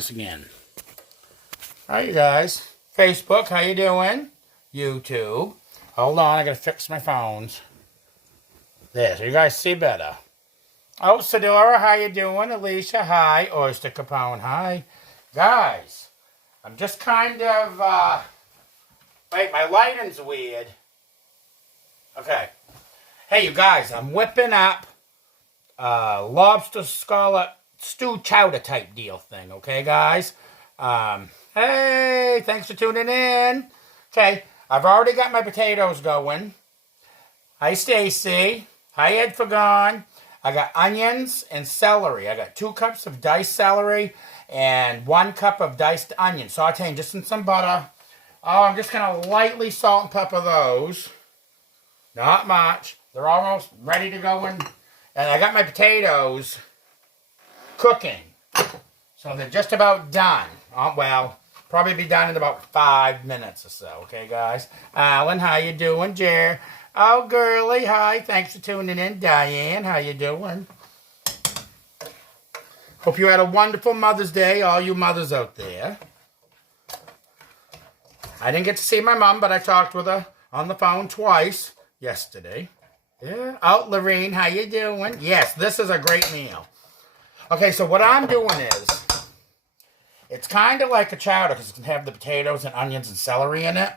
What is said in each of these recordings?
This again. Alright, you guys. Facebook, how you doing? YouTube. Hold on, I gotta fix my phones. There, so you guys see better. Oh, Sadora, how you doing? Alicia, hi. Oyster Capone, hi. Guys, I'm just kind of, wait, my lighting's weird. Okay. Hey, you guys, I'm whipping up lobster scallop stew chowder type deal thing, okay, guys? Hey, thanks for tuning in. Okay, I've already got my potatoes going. Hi, Stacy. Hi, Ed Fagon. I got onions and celery. I got 2 cups of diced celery and 1 cup of diced onion. Sauteing just in some butter. Oh, I'm just going to lightly salt and pepper those. Not much. They're almost ready to go in. And I got my potatoes cooking. So they're just about done. Well, probably be done in about 5 minutes or so. Okay, guys? Alan, how you doing? Jer. Oh, girly, hi. Thanks for tuning in. Diane, how you doing? Hope you had a wonderful Mother's Day, all you mothers out there. I didn't get to see my mom, but I talked with her on the phone twice yesterday. Yeah. Oh, Lorene, how you doing? Yes, this is a great meal. Okay, so what I'm doing is, it's kind of like a chowder because it can have the potatoes and onions and celery in it.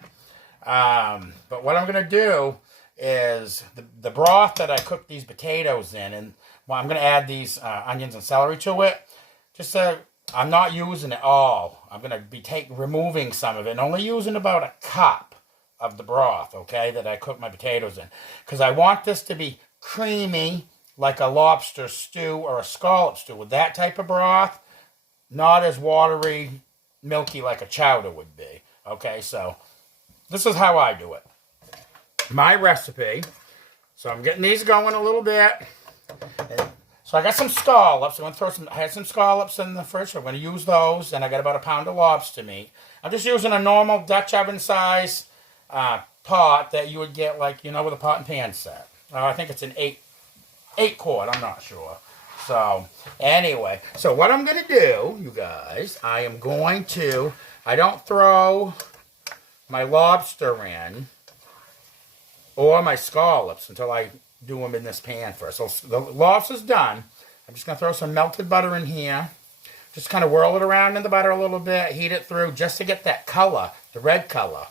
But what I'm going to do is the broth that I cooked these potatoes in, and well, I'm going to add these onions and celery to it. Just so I'm not using it all. I'm going to be removing some of it and only using about a cup of the broth, okay, that I cooked my potatoes in. Because I want this to be creamy like a lobster stew or a scallop stew with that type of broth. Not as watery, milky like a chowder would be. Okay, so this is how I do it. My recipe. So I'm getting these going a little bit. So I got some scallops. I had some scallops in the fridge. So I'm going to use those. And I got about a pound of lobster meat. I'm just using a normal Dutch oven size pot that you would get, like, you know, with a pot and pan set. I think it's an 8 quart. I'm not sure. So, anyway, so what I'm going to do, you guys, I don't throw my lobster in or my scallops until I do them in this pan first. So the lobster's done. I'm just going to throw some melted butter in here. Just kind of whirl it around in the butter a little bit, heat it through just to get that color, the red color.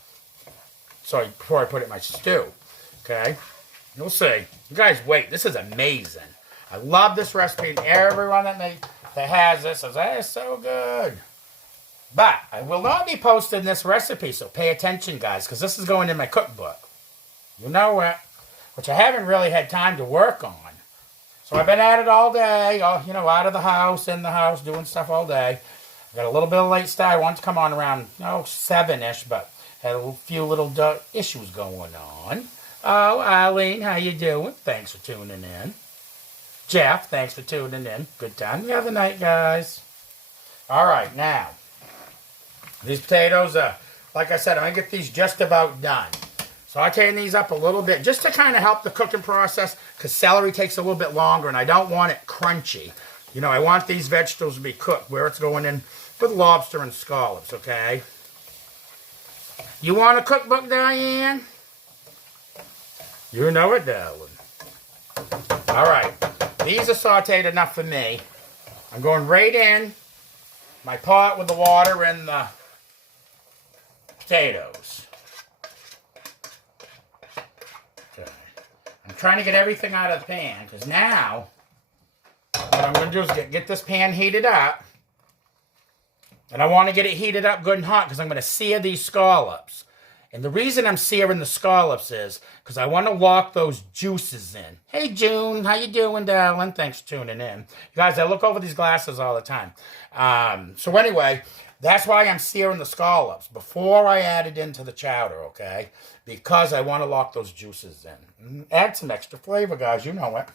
So before I put it in my stew, okay? You'll see. You guys wait, this is amazing. I love this recipe, and everyone that has this says, hey, it's so good. But I will not be posting this recipe, so pay attention, guys, because this is going in my cookbook. You know it, which I haven't really had time to work on. So I've been at it all day, out of the house, in the house, doing stuff all day. I got a little bit of late start. I wanted to come on around, 7-ish, but had a few little issues going on. Oh, Eileen, how you doing? Thanks for tuning in. Jeff, thanks for tuning in. Good time the other night, guys. All right, now, these potatoes, like I said, I'm going to get these just about done. Sauteing these up a little bit just to kind of help the cooking process because celery takes a little bit longer and I don't want it crunchy. I want these vegetables to be cooked where it's going in with lobster and scallops, okay? You want a cookbook, Diane? You know it, darling. All right. These are sauteed enough for me. I'm going right in my pot with the water and the potatoes. Okay. I'm trying to get everything out of the pan because now what I'm going to do is get this pan heated up. And I want to get it heated up good and hot because I'm going to sear these scallops. And the reason I'm searing the scallops is because I want to lock those juices in. Hey, June. How you doing, darling? Thanks for tuning in. You guys, I look over these glasses all the time. So anyway, that's why I'm searing the scallops before I add it into the chowder, okay? Because I want to lock those juices in. Add some extra flavor, guys. You know it.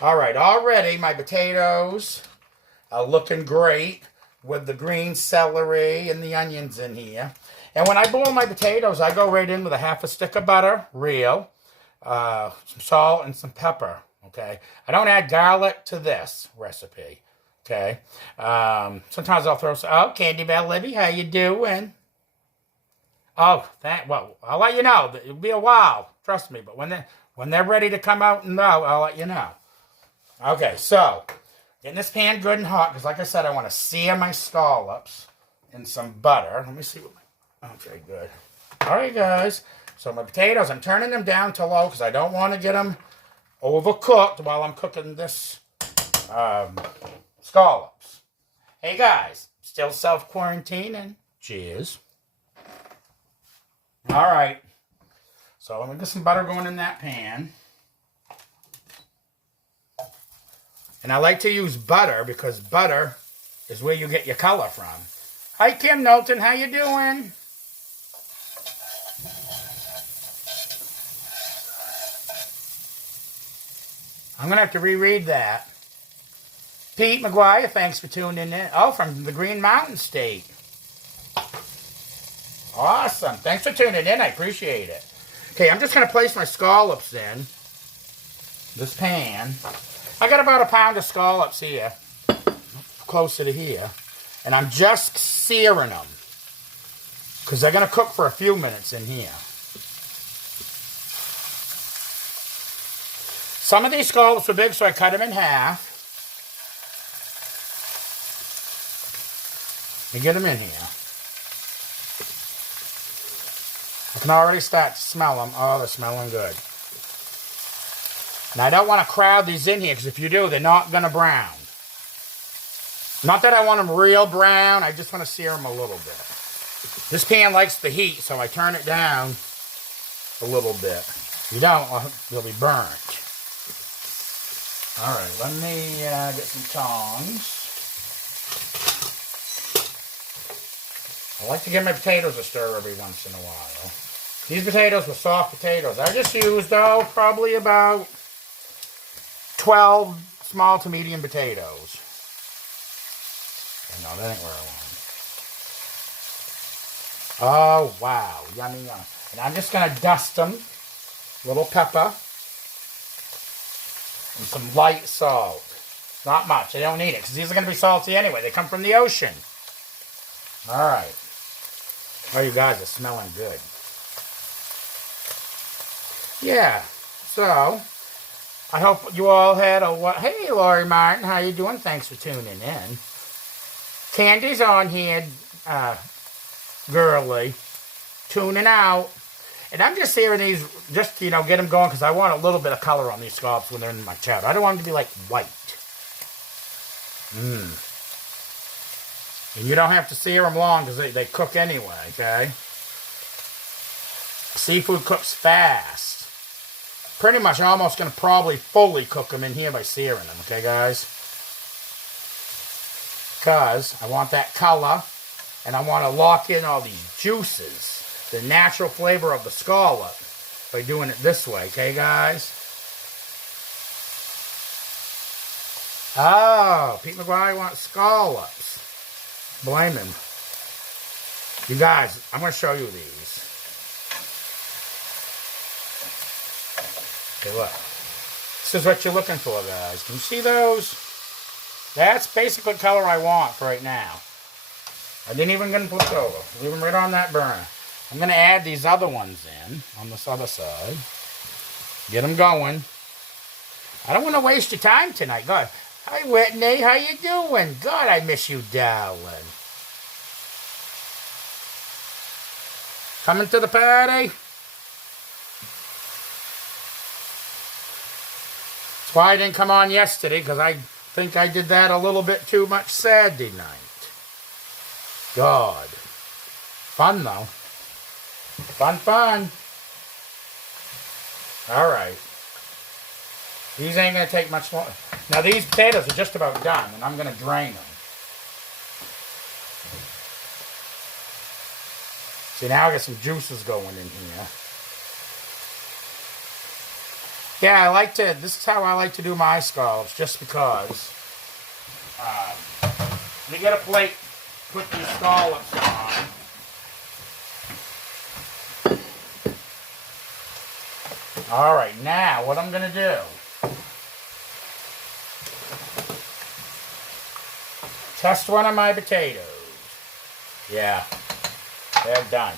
All right. Already, my potatoes are looking great with the green celery and the onions in here. And when I boil my potatoes, I go right in with a half a stick of butter, real, some salt, and some pepper, okay? I don't add garlic to this recipe, Okay. Sometimes I'll throw some, oh, Candy Bell Libby, how you doing? Oh, well, I'll let you know. It'll be a while, trust me. But when they're ready to come out and know, I'll let you know. Okay, so getting this pan good and hot because, like I said, I want to sear my scallops in some butter. Let me see what okay, good. All right, guys. So my potatoes, I'm turning them down to low because I don't want to get them overcooked while I'm cooking this scallops. Hey, guys, still self-quarantining. Cheers. All right. So I'm going to get some butter going in that pan. And I like to use butter because butter is where you get your color from. Hi, Kim Knowlton. How you doing? I'm going to have to reread that. Pete McGuire, thanks for tuning in. Oh, from the Green Mountain State. Awesome. Thanks for tuning in. I appreciate it. Okay, I'm just going to place my scallops in this pan. I got about a pound of scallops here, closer to here. And I'm just searing them because they're going to cook for a few minutes in here. Some of these scallops were big, so I cut them in half. And get them in here. I can already start to smell them. Oh, they're smelling good. Now, I don't want to crowd these in here, because if you do, they're not going to brown. Not that I want them real brown. I just want to sear them a little bit. This pan likes the heat, so I turn it down a little bit. If you don't, they'll be burnt. All right, let me get some tongs. I like to give my potatoes a stir every once in a while. These potatoes were soft potatoes. I just used, probably about 12 small to medium potatoes. No, that ain't where I want. Oh, wow. Yummy, yummy. And I'm just going to dust them. Little pepper. And some light salt. Not much. I don't need it because these are going to be salty anyway. They come from the ocean. All right. Oh, you guys are smelling good. Yeah. So, I hope you all had a... Hey, Lori Martin. How you doing? Thanks for tuning in. Candy's on here, girly, tuning out. And I'm just searing these, just, get them going, because I want a little bit of color on these scallops when they're in my chowder. I don't want them to be, like, white. And you don't have to sear them long, because they cook anyway, okay? Seafood cooks fast. Pretty much almost going to probably fully cook them in here by searing them, okay, guys? Because I want that color, and I want to lock in all these juices, the natural flavor of the scallop, by doing it this way, okay, guys? Oh, Pete McGuire wants scallops. Blame him. You guys, I'm going to show you these. Okay, look. This is what you're looking for, guys. Can you see those? That's basically the color I want for right now. I didn't even going to flip over. Leave them right on that burner. I'm going to add these other ones in on this other side. Get them going. I don't want to waste your time tonight. God. Hi, Whitney. How you doing? God, I miss you, darling. Coming to the party? That's why I didn't come on yesterday, because I think I did that a little bit too much Saturday night. God. Fun, though. Fun. All right. These ain't going to take much more. Now, these potatoes are just about done, and I'm going to drain them. See, now I got some juices going in here. Yeah, this is how I like to do my scallops, just because. Let me get a plate, put these scallops on. All right, now what I'm going to do Test one of my potatoes. Yeah, they're done.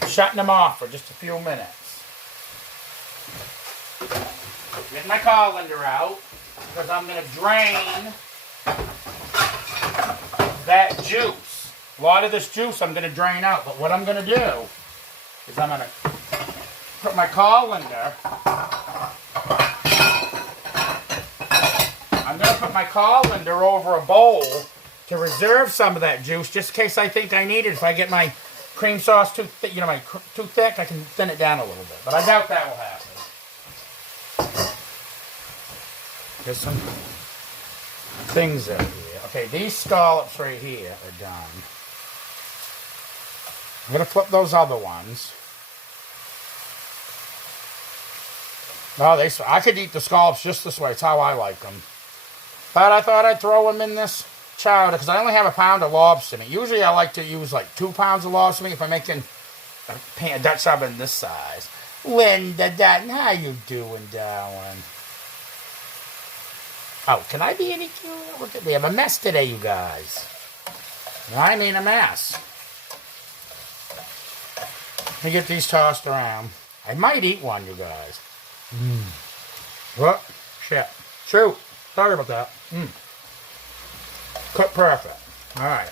I'm shutting them off for just a few minutes. Get my colander out because I'm going to drain that juice. A lot of this juice I'm going to drain out, but what I'm going to do is I'm going to put my colander. I'm going to put my colander over a bowl to reserve some of that juice, just in case I think I need it. If I get my cream sauce too thick, too thick, I can thin it down a little bit. But I doubt that will happen. There's some things out here. Okay, these scallops right here are done. I'm going to flip those other ones. Oh, I could eat the scallops just this way. It's how I like them. But I thought I'd throw them in this chowder because I only have a pound of lobster meat. Usually I like to use like 2 pounds of lobster meat if I'm making a Dutch oven this size. Linda Dutton, how you doing, darling? Oh, can I be any cuter? We have a mess today, you guys. I mean a mess. Let me get these tossed around. I might eat one, you guys. What? Shit. Shoot. Sorry about that. Cooked perfect. Alright.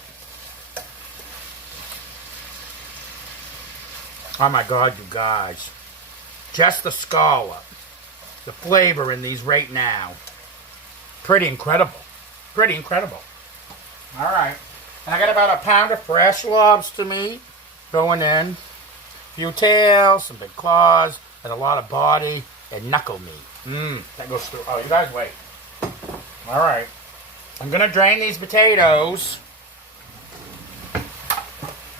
Oh my God, you guys. Just the scallop. The flavor in these right now. Pretty incredible. Pretty incredible. Alright. I got about a pound of fresh lobster meat going in. A few tails, some big claws, and a lot of body and knuckle meat. That goes through. Oh, you guys wait. Alright. I'm going to drain these potatoes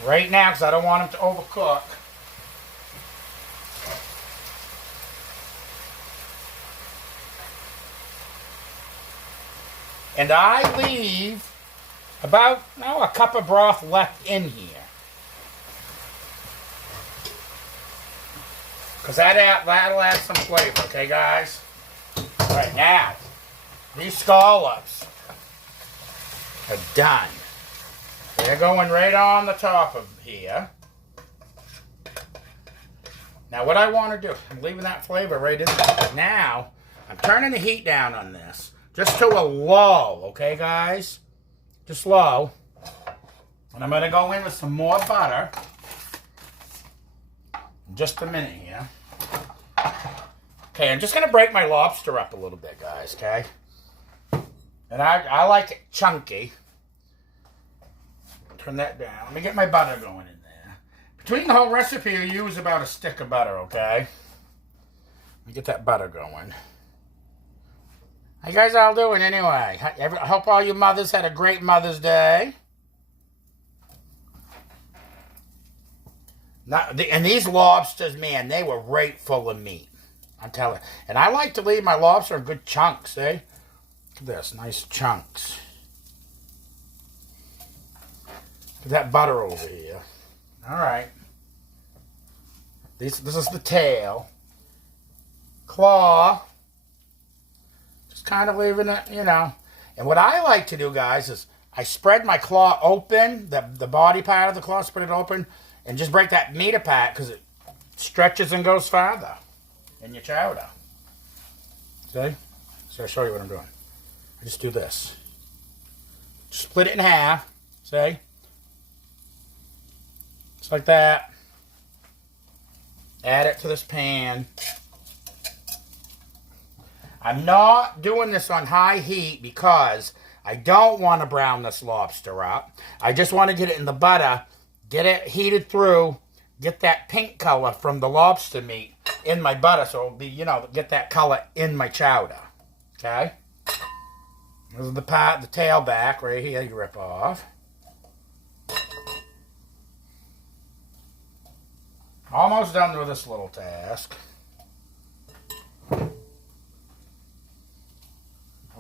right now because I don't want them to overcook. And I leave about a cup of broth left in here. Because that'll add some flavor, okay, guys? All right, now, these scallops are done. They're going right on the top of here. Now, what I want to do, I'm leaving that flavor right in there. Now, I'm turning the heat down on this. Just to a low, okay, guys? Just low. And I'm going to go in with some more butter. In just a minute here. Okay, I'm just going to break my lobster up a little bit, guys, okay? And I like it chunky. Turn that down. Let me get my butter going in there. Between the whole recipe, you use about a stick of butter, okay? Let me get that butter going. How you guys all doing anyway? I hope all you mothers had a great Mother's Day. And these lobsters, man, they were right full of meat. I'm telling you. And I like to leave my lobster in good chunks, eh? Look at this, nice chunks. Look at that butter over here. All right. This is the tail. Claw. Kind of leaving it, And what I like to do, guys, is I spread my claw open, the body part of the claw, spread it open, and just break that meat apart because it stretches and goes farther in your chowder. See? So I'll show you what I'm doing. I just do this. Just split it in half. See? Just like that. Add it to this pan. I'm not doing this on high heat because I don't want to brown this lobster up. I just want to get it in the butter, get it heated through, get that pink color from the lobster meat in my butter so it'll be, get that color in my chowder. Okay? This is the tail back right here you rip off. Almost done with this little task. I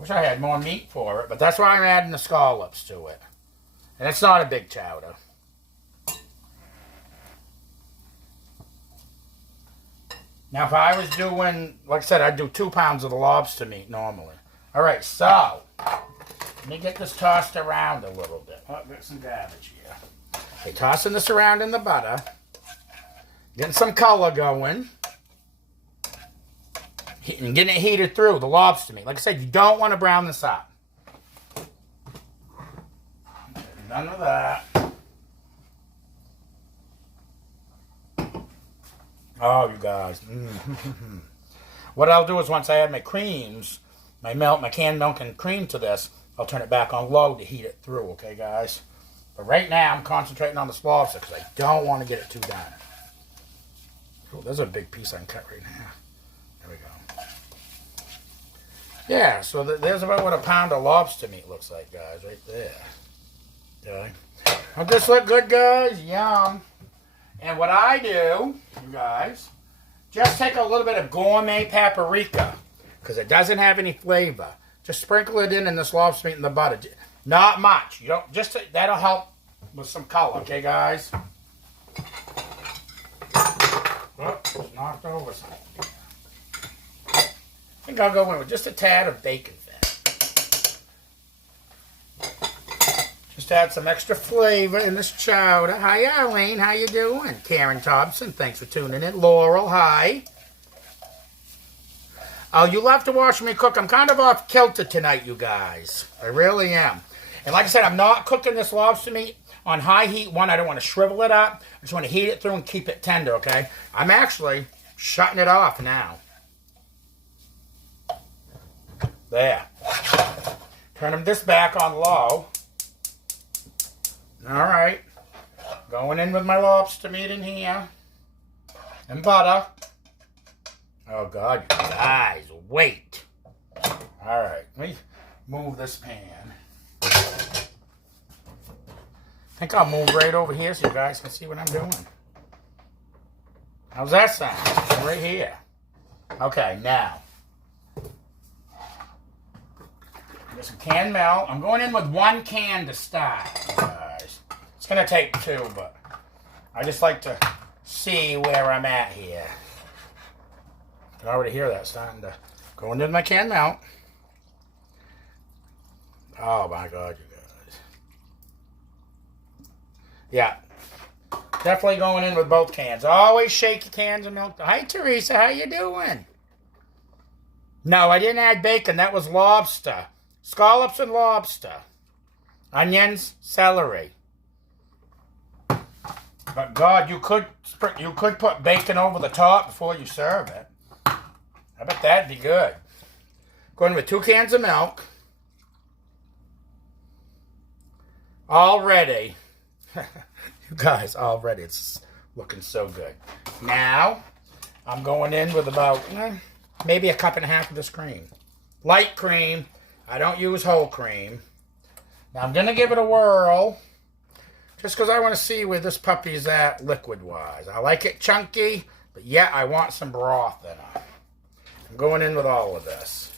wish I had more meat for it, but that's why I'm adding the scallops to it. And it's not a big chowder. Now, if I was doing, like I said, I'd do 2 pounds of the lobster meat normally. All right, so Let me get this tossed around a little bit. Oh, I've got some garbage here. Okay, tossing this around in the butter. Getting some color going. And getting it heated through, the lobster meat. Like I said, you don't want to brown this up. None of that. Oh, you guys. What I'll do is once I add my creams, my milk, my canned milk and cream to this, I'll turn it back on low to heat it through, okay, guys? But right now, I'm concentrating on the lobster because I don't want to get it too done. Oh, there's a big piece I can cut right now. There we go. Yeah, so there's about what a pound of lobster meat looks like, guys, right there. Okay. Don't this look good, guys? Yum. And what I do, you guys, just take a little bit of gourmet paprika because it doesn't have any flavor. Just sprinkle it in this lobster meat in the butter. Not much. You don't just that'll help with some color, okay, guys? Oh, just knocked over something. I think I'll go in with just a tad of bacon fat. Just add some extra flavor in this chowder. Hi, Arlene. How you doing? Karen Thompson, thanks for tuning in. Laurel, hi. Oh, you love to watch me cook. I'm kind of off kilter tonight, you guys. I really am. And like I said, I'm not cooking this lobster meat on high heat. One, I don't want to shrivel it up. I just want to heat it through and keep it tender, okay? I'm actually shutting it off now. There. Turning this back on low. All right. Going in with my lobster meat in here. And butter. Oh, God, you guys, wait. All right, let me move this pan. I think I'll move right over here so you guys can see what I'm doing. How's that sound? Right here. Okay, now. Get some canned milk. I'm going in with 1 can to start, you guys. It's going to take 2, but I just like to see where I'm at here. I can already hear that starting to go into my canned milk. Oh my God, you guys. Yeah. Definitely going in with both cans. Always shake your cans of milk. Hi, Teresa. How you doing? No, I didn't add bacon. That was lobster. Scallops and lobster. Onions, celery. But God, you could put bacon over the top before you serve it. I bet that'd be good. Going with 2 cans of milk. Already. You guys, already. It's looking so good. Now, I'm going in with about maybe 1.5 cups of this cream. Light cream. I don't use whole cream. Now, I'm going to give it a whirl. Just because I want to see where this puppy's at liquid-wise. I like it chunky, but yeah, I want some broth in it. I'm going in with all of this.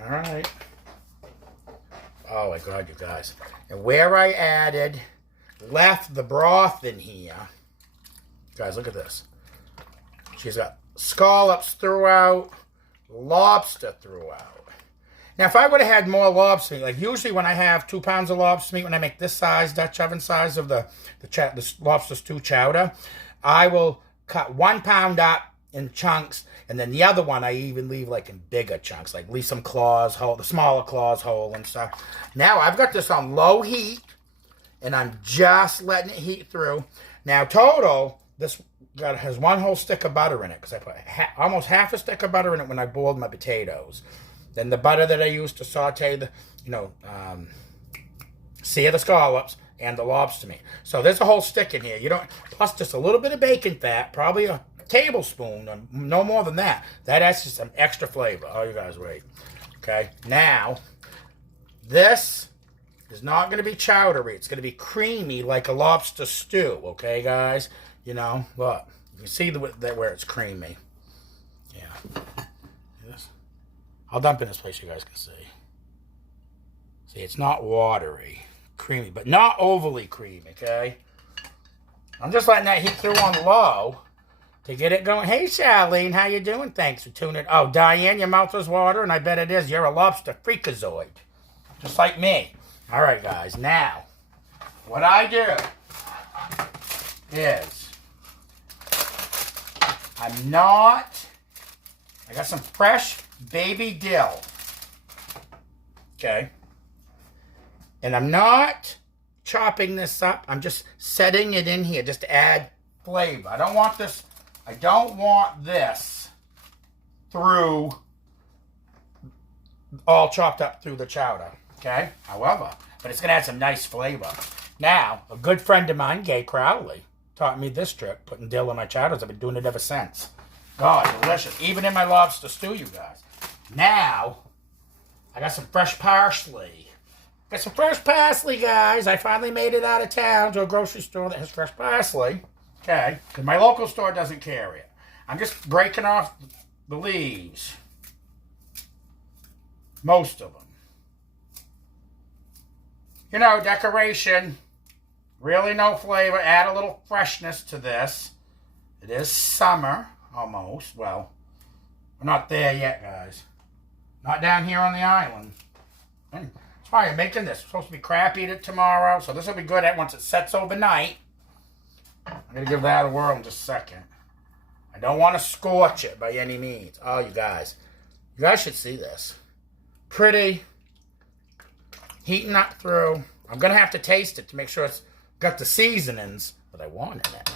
All right. Oh my God, you guys. And where I left the broth in here. Guys, look at this. She's got scallops throughout, lobster throughout. Now, if I would have had more lobster meat, like usually when I have 2 pounds of lobster meat, when I make this size, Dutch oven size of the lobster stew chowder, I will cut 1 pound up in chunks, and then the other one I even leave like in bigger chunks, like leave some claws whole, the smaller claws whole and stuff. Now I've got this on low heat, and I'm just letting it heat through. Now total, this has 1 whole stick of butter in it because I put almost half a stick of butter in it when I boiled my potatoes. Then the butter that I used to saute the, sear the scallops and the lobster meat. So there's a whole stick in here. Plus just a little bit of bacon fat, probably a tablespoon, or no more than that. That adds just some extra flavor. Oh, you guys wait. Okay, now, this is not going to be chowdery. It's going to be creamy like a lobster stew, okay, guys? Look. You can see where it's creamy. Yeah. Yes. I'll dump in this place so you guys can see. See, it's not watery. Creamy, but not overly creamy, okay? I'm just letting that heat through on low. to get it going. Hey, Charlene, how you doing? Thanks for tuning in. Oh, Diane, your mouth is watering. I bet it is. You're a lobster freakazoid, just like me. All right, guys. Now, what I do is I got some fresh baby dill. Okay. And I'm not chopping this up. I'm just setting it in here just to add flavor. I don't want this through, all chopped up through the chowder. Okay? However, but it's going to add some nice flavor. Now, a good friend of mine, Gay Crowley, taught me this trick, putting dill in my chowders. I've been doing it ever since. God, delicious. Even in my lobster stew, you guys. Now, I got some fresh parsley. Got some fresh parsley, guys. I finally made it out of town to a grocery store that has fresh parsley. Okay, because my local store doesn't carry it. I'm just breaking off the leaves. Most of them. You know, decoration. Really no flavor. Add a little freshness to this. It is summer, almost. Well, we're not there yet, guys. Not down here on the island. That's why I'm making this. It's supposed to be crap eat it tomorrow, so this will be good once it sets overnight. I'm going to give that a whirl in just a second. I don't want to scorch it by any means. Oh, you guys should see this. Pretty. Heating up through. I'm going to have to taste it to make sure it's got the seasonings that I want in it.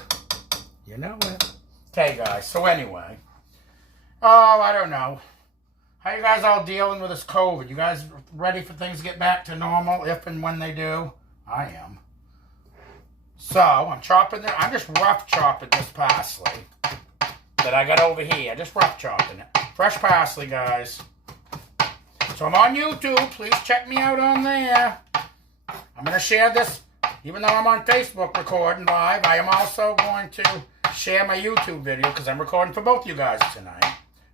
You know it. Okay, guys. So anyway. Oh, I don't know. How you guys all dealing with this COVID? You guys ready for things to get back to normal if and when they do? I am. So, I'm just rough chopping this parsley that I got over here. Just rough chopping it. Fresh parsley, guys. So, I'm on YouTube. Please check me out on there. I'm going to share this, even though I'm on Facebook recording live. I am also going to share my YouTube video because I'm recording for both you guys tonight.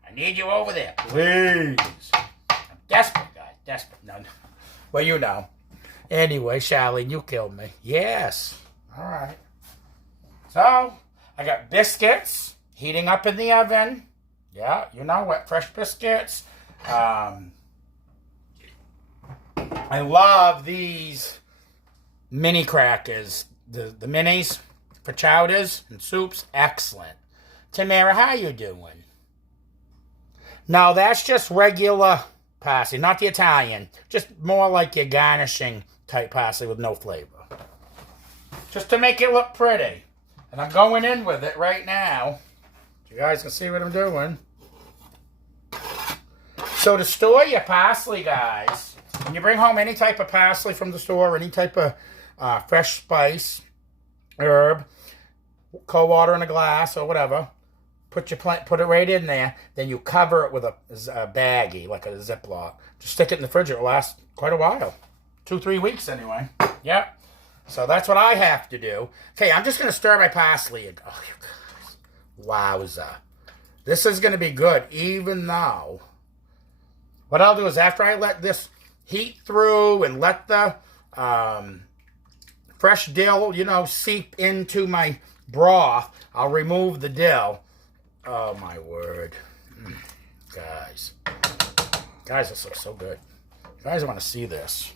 I need you over there, please. I'm desperate, guys. Desperate. No. Well, you know. Anyway, Charlene, you killed me. Yes. All right. So, I got biscuits heating up in the oven. Yeah, you know what? Fresh biscuits. I love these mini crackers. The minis for chowders and soups. Excellent. Tamara, how you doing? No, that's just regular parsley, not the Italian. Just more like your garnishing type parsley with no flavor. Just to make it look pretty. And I'm going in with it right now. You guys can see what I'm doing. So to store your parsley, guys, when you bring home any type of parsley from the store, any type of fresh spice, herb, cold water in a glass or whatever, put it right in there. Then you cover it with a baggie, like a Ziploc. Just stick it in the fridge. It'll last quite a while. 2-3 weeks anyway. Yep. So that's what I have to do. Okay, I'm just going to stir my parsley. Oh, you guys. Wowza. This is going to be good, even though what I'll do is after I let this heat through and let the fresh dill, seep into my broth, I'll remove the dill. Oh, my word. Guys. Guys, this looks so good. You guys want to see this?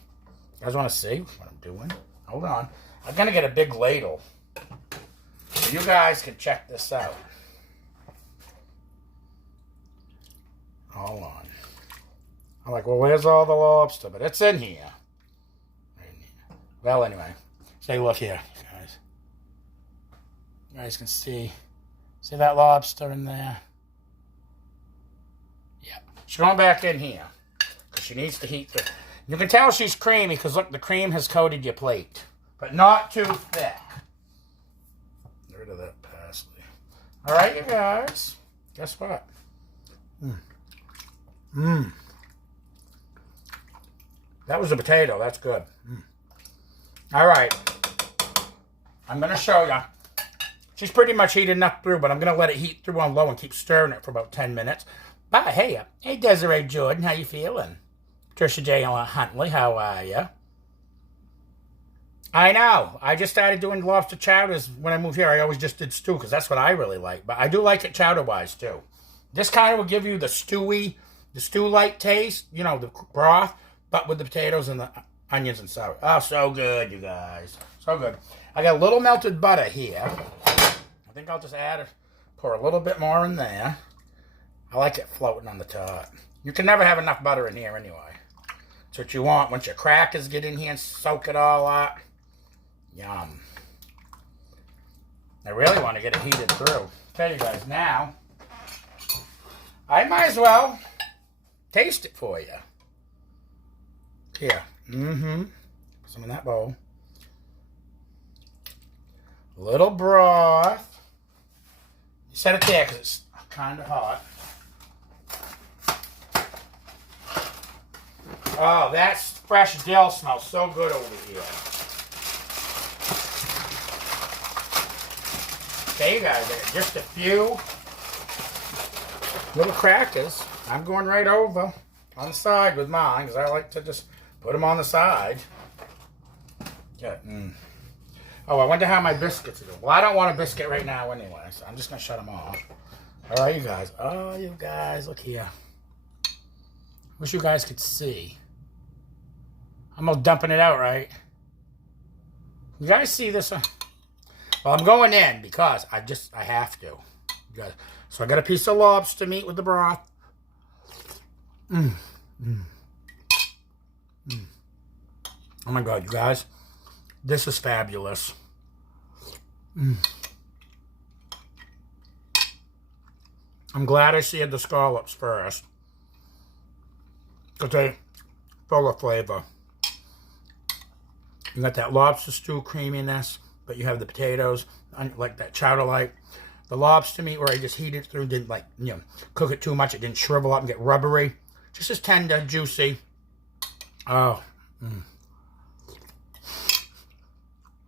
You guys want to see what I'm doing? Hold on. I'm going to get a big ladle so you guys can check this out. Hold on. I'm like, well, where's all the lobster? But it's in here. Well, anyway. Say, look here, guys. You guys can see that lobster in there? Yeah. She's going back in here because she needs to heat the... You can tell she's creamy because, look, the cream has coated your plate. But not too thick. Get rid of that parsley. All right, you guys. Guess what? That was a potato. That's good. All right. I'm going to show you. She's pretty much heated enough through, but I'm going to let it heat through on low and keep stirring it for about 10 minutes. Bye. Hey, Desiree Jordan. How you feeling? Trisha J. Huntley, how are you? I know. I just started doing lobster chowders when I moved here. I always just did stew because that's what I really like. But I do like it chowder-wise, too. This kind of will give you the stew-like taste, you know, the broth, but with the potatoes and the onions and celery. Oh, so good, you guys. So good. I got a little melted butter here. I think I'll just pour a little bit more in there. I like it floating on the top. You can never have enough butter in here anyway. That's what you want once your crackers get in here and soak it all up. Yum. I really want to get it heated through. Tell you guys now, I might as well taste it for you. Here. Some in that bowl. A little broth. You set it there because it's kind of hot. Oh, that fresh dill smells so good over here. Okay, you guys, just a few little crackers. I'm going right over on the side with mine because I like to just put them on the side. Yeah. Oh, I wonder how my biscuits are doing. Well, I don't want a biscuit right now anyway, so I'm just going to shut them off. All right, you guys. Oh, you guys, look here. Wish you guys could see. I'm all dumping it out, right? You guys see this? Well, I'm going in because I have to. So I got a piece of lobster meat with the broth. Oh my God, you guys. This is fabulous. I'm glad I seared the scallops first. Because they're full of flavor. You got that lobster stew creaminess, but you have the potatoes, like that chowder-like. The lobster meat where I just heated it through, didn't cook it too much. It didn't shrivel up and get rubbery. Just as tender, juicy. Oh.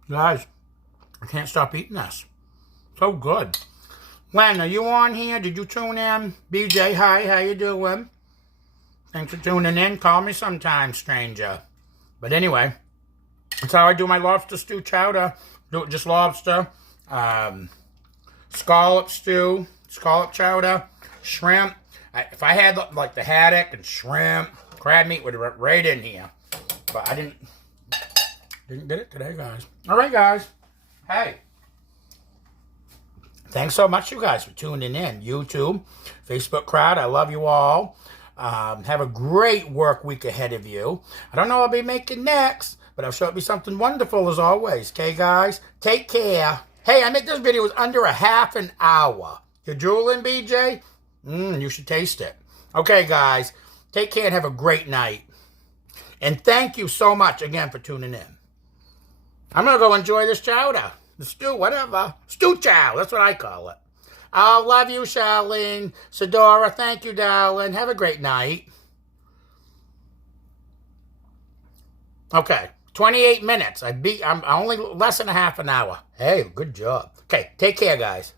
Guys, I can't stop eating this. So good. Len, are you on here? Did you tune in? BJ, hi, how you doing? Thanks for tuning in. Call me sometime, stranger. But anyway, that's how I do my lobster stew chowder. Do it just lobster. Scallop stew. Scallop chowder. Shrimp. If I had like the haddock and shrimp, crab meat would have went right in here. But I didn't get it today, guys. All right, guys. Hey. Thanks so much, you guys, for tuning in. YouTube, Facebook crowd, I love you all. Have a great work week ahead of you. I don't know what I'll be making next, but I'm sure it'll be something wonderful as always. Okay, guys? Take care. Hey, I made this video was under a half an hour. You're drooling, BJ? You should taste it. Okay, guys. Take care and have a great night. And thank you so much again for tuning in. I'm going to go enjoy this chowder. The stew, whatever. Stew chow. That's what I call it. I love you, Charlene. Sadora, thank you, darling. Have a great night. Okay, 28 minutes. I'm only less than a half an hour. Hey, good job. Okay, take care, guys.